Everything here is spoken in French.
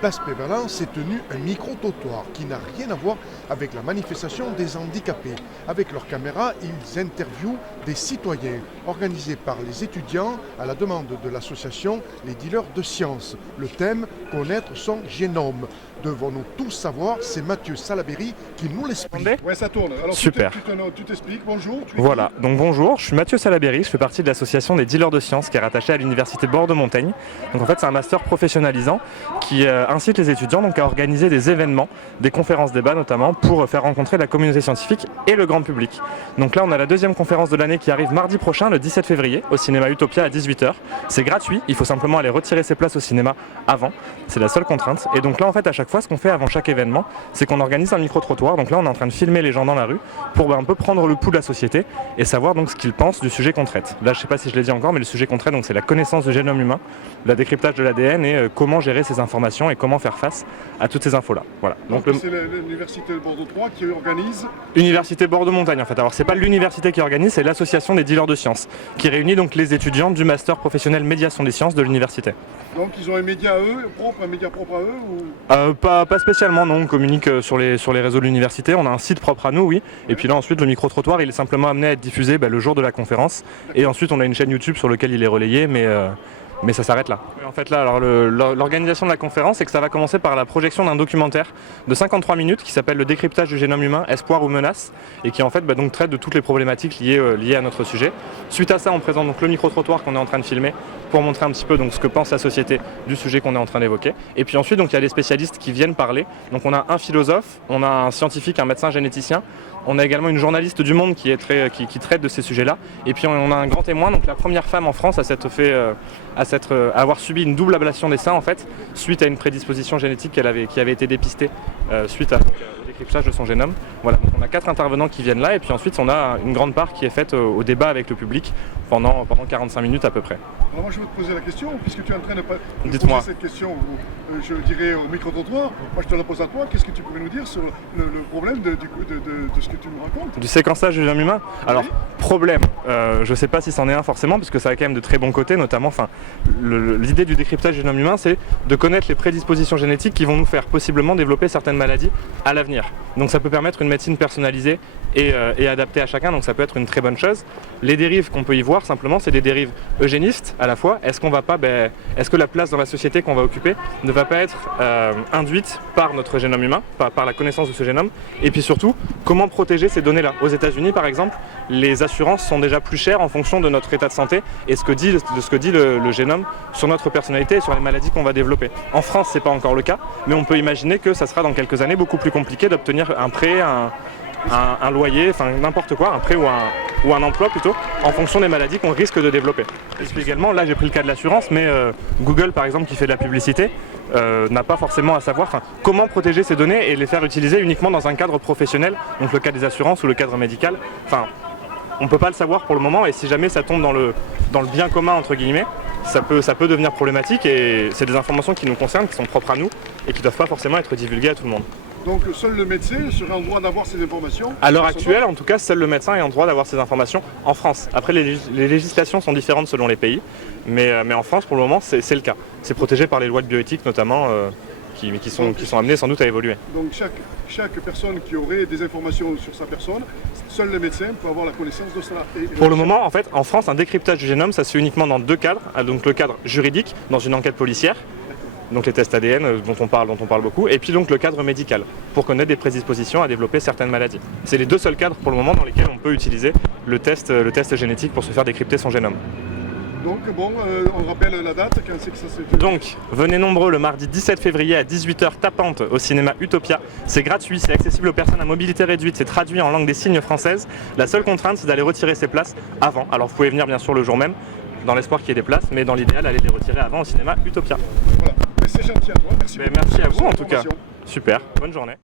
Place Péberlan s'est tenu un micro-trottoir qui n'a rien à voir avec la manifestation des handicapés. Avec leurs caméras, ils interviewent des citoyens organisés par les étudiants à la demande de l'association Les Dealers de Sciences. Le thème, connaître son génome. Devons-nous tous savoir, c'est Mathieu Salaberry qui nous l'explique. Ouais, ça tourne. Alors, super. Tu t'expliques, bonjour. Voilà, donc bonjour, je suis Mathieu Salaberry, je fais partie de l'association des Dealers de Sciences qui est rattachée à l'université Bordeaux-Montaigne. Donc en fait c'est un master professionnalisant qui incite les étudiants donc, à organiser des événements, des conférences-débats notamment, pour faire rencontrer la communauté scientifique et le grand public. Donc là on a la deuxième conférence de l'année qui arrive mardi prochain, le 17 février, au cinéma Utopia à 18h. C'est gratuit, il faut simplement aller retirer ses places au cinéma avant, c'est la seule contrainte. Et donc là en fait à chaque fois ce qu'on fait avant chaque événement, c'est qu'on organise un micro-trottoir. Donc là on est en train de filmer les gens dans la rue pour un peu prendre le pouls de la société et savoir donc ce qu'ils pensent du sujet qu'on traite. Là je ne sais pas si je l'ai dit encore, mais le sujet qu'on traite donc c'est la connaissance du génome humain, le décryptage de l'ADN et comment gérer ces informations et comment faire face à toutes ces infos-là. Voilà. Donc c'est l'université de Bordeaux 3 qui organise. Université Bordeaux-Montaigne en fait. Alors c'est pas l'université qui organise, c'est l'association des dealers de sciences qui réunit donc les étudiants du master professionnel médiation des sciences de l'université. Donc ils ont un média à eux, un média propre à eux ou... Pas spécialement, non. On communique sur les réseaux de l'université. On a un site propre à nous, oui. Et puis là ensuite le micro-trottoir il est simplement amené à être diffusé le jour de la conférence. Et ensuite on a une chaîne YouTube sur laquelle il est relayé, mais ça s'arrête là. En fait là, alors l'organisation de la conférence, c'est que ça va commencer par la projection d'un documentaire de 53 minutes qui s'appelle Le décryptage du génome humain, espoir ou menace, et qui en fait donc traite de toutes les problématiques liées à notre sujet. Suite à ça, on présente donc le micro-trottoir qu'on est en train de filmer pour montrer un petit peu donc ce que pense la société du sujet qu'on est en train d'évoquer. Et puis ensuite, donc il y a des spécialistes qui viennent parler. Donc on a un philosophe, on a un scientifique, un médecin généticien. On a également une journaliste du Monde qui traite de ces sujets-là. Et puis on a un grand témoin, donc la première femme en France à avoir subi une double ablation des seins en fait, suite à une prédisposition génétique qui avait été dépistée suite au décryptage de son génome. Voilà, donc on a 4 intervenants qui viennent là et puis ensuite on a une grande part qui est faite au débat avec le public pendant 45 minutes à peu près. Alors moi je vais te poser la question, puisque tu es en train de poser cette question, je dirais au micro-trottoir, moi je te la pose à toi, qu'est-ce que tu pourrais nous dire sur le problème de ce que tu nous racontes? Du séquençage du génome humain? Alors, problème, je ne sais pas si c'en est un forcément, parce que ça a quand même de très bons côtés, notamment, l'idée du décryptage du génome humain, c'est de connaître les prédispositions génétiques qui vont nous faire possiblement développer certaines maladies à l'avenir. Donc ça peut permettre une médecine personnalisée et adaptée à chacun, donc ça peut être une très bonne chose. Les dérives qu'on peut y voir, simplement, c'est des dérives eugénistes à la fois. Est-ce que la place dans la société qu'on va occuper ne va pas être induite par notre génome humain, par la connaissance de ce génome, et puis surtout, comment protéger ces données-là. Aux États-Unis, par exemple, les assurances sont déjà plus chères en fonction de notre état de santé et de ce que dit le génome sur notre personnalité et sur les maladies qu'on va développer. En France, c'est pas encore le cas, mais on peut imaginer que ça sera dans quelques années beaucoup plus compliqué d'obtenir un prêt, un loyer, enfin n'importe quoi, un prêt ou un emploi plutôt, en fonction des maladies qu'on risque de développer. Et puis également, là j'ai pris le cas de l'assurance, mais Google par exemple qui fait de la publicité n'a pas forcément à savoir comment protéger ces données et les faire utiliser uniquement dans un cadre professionnel, donc le cas des assurances ou le cadre médical. On ne peut pas le savoir pour le moment et si jamais ça tombe dans le bien commun entre guillemets, ça peut devenir problématique et c'est des informations qui nous concernent, qui sont propres à nous et qui ne doivent pas forcément être divulguées à tout le monde. Donc seul le médecin serait en droit d'avoir ces informations? À l'heure actuelle, en tout cas, seul le médecin est en droit d'avoir ces informations en France. Après, les législations sont différentes selon les pays, mais en France, pour le moment, c'est le cas. C'est protégé par les lois de bioéthique notamment, qui sont amenées sans doute à évoluer. Donc chaque personne qui aurait des informations sur sa personne, seul le médecin peut avoir la connaissance de cela. Pour le moment, en fait, en France, un décryptage du génome, ça se fait uniquement dans 2 cadres. Donc le cadre juridique, dans une enquête policière, donc les tests ADN dont on parle beaucoup, et puis donc le cadre médical, pour connaître des prédispositions à développer certaines maladies. C'est les 2 seuls cadres pour le moment dans lesquels on peut utiliser le test génétique pour se faire décrypter son génome. Donc bon, on rappelle la date, quand c'est que ça se fait. Donc, venez nombreux le mardi 17 février à 18h tapante au cinéma Utopia. C'est gratuit, c'est accessible aux personnes à mobilité réduite, c'est traduit en langue des signes française. La seule contrainte, c'est d'aller retirer ses places avant. Alors vous pouvez venir bien sûr le jour même, dans l'espoir qu'il y ait des places, mais dans l'idéal, allez les retirer avant au cinéma Utopia. Voilà, mais c'est gentil à toi, merci. Merci à vous en tout cas. Super, bonne journée.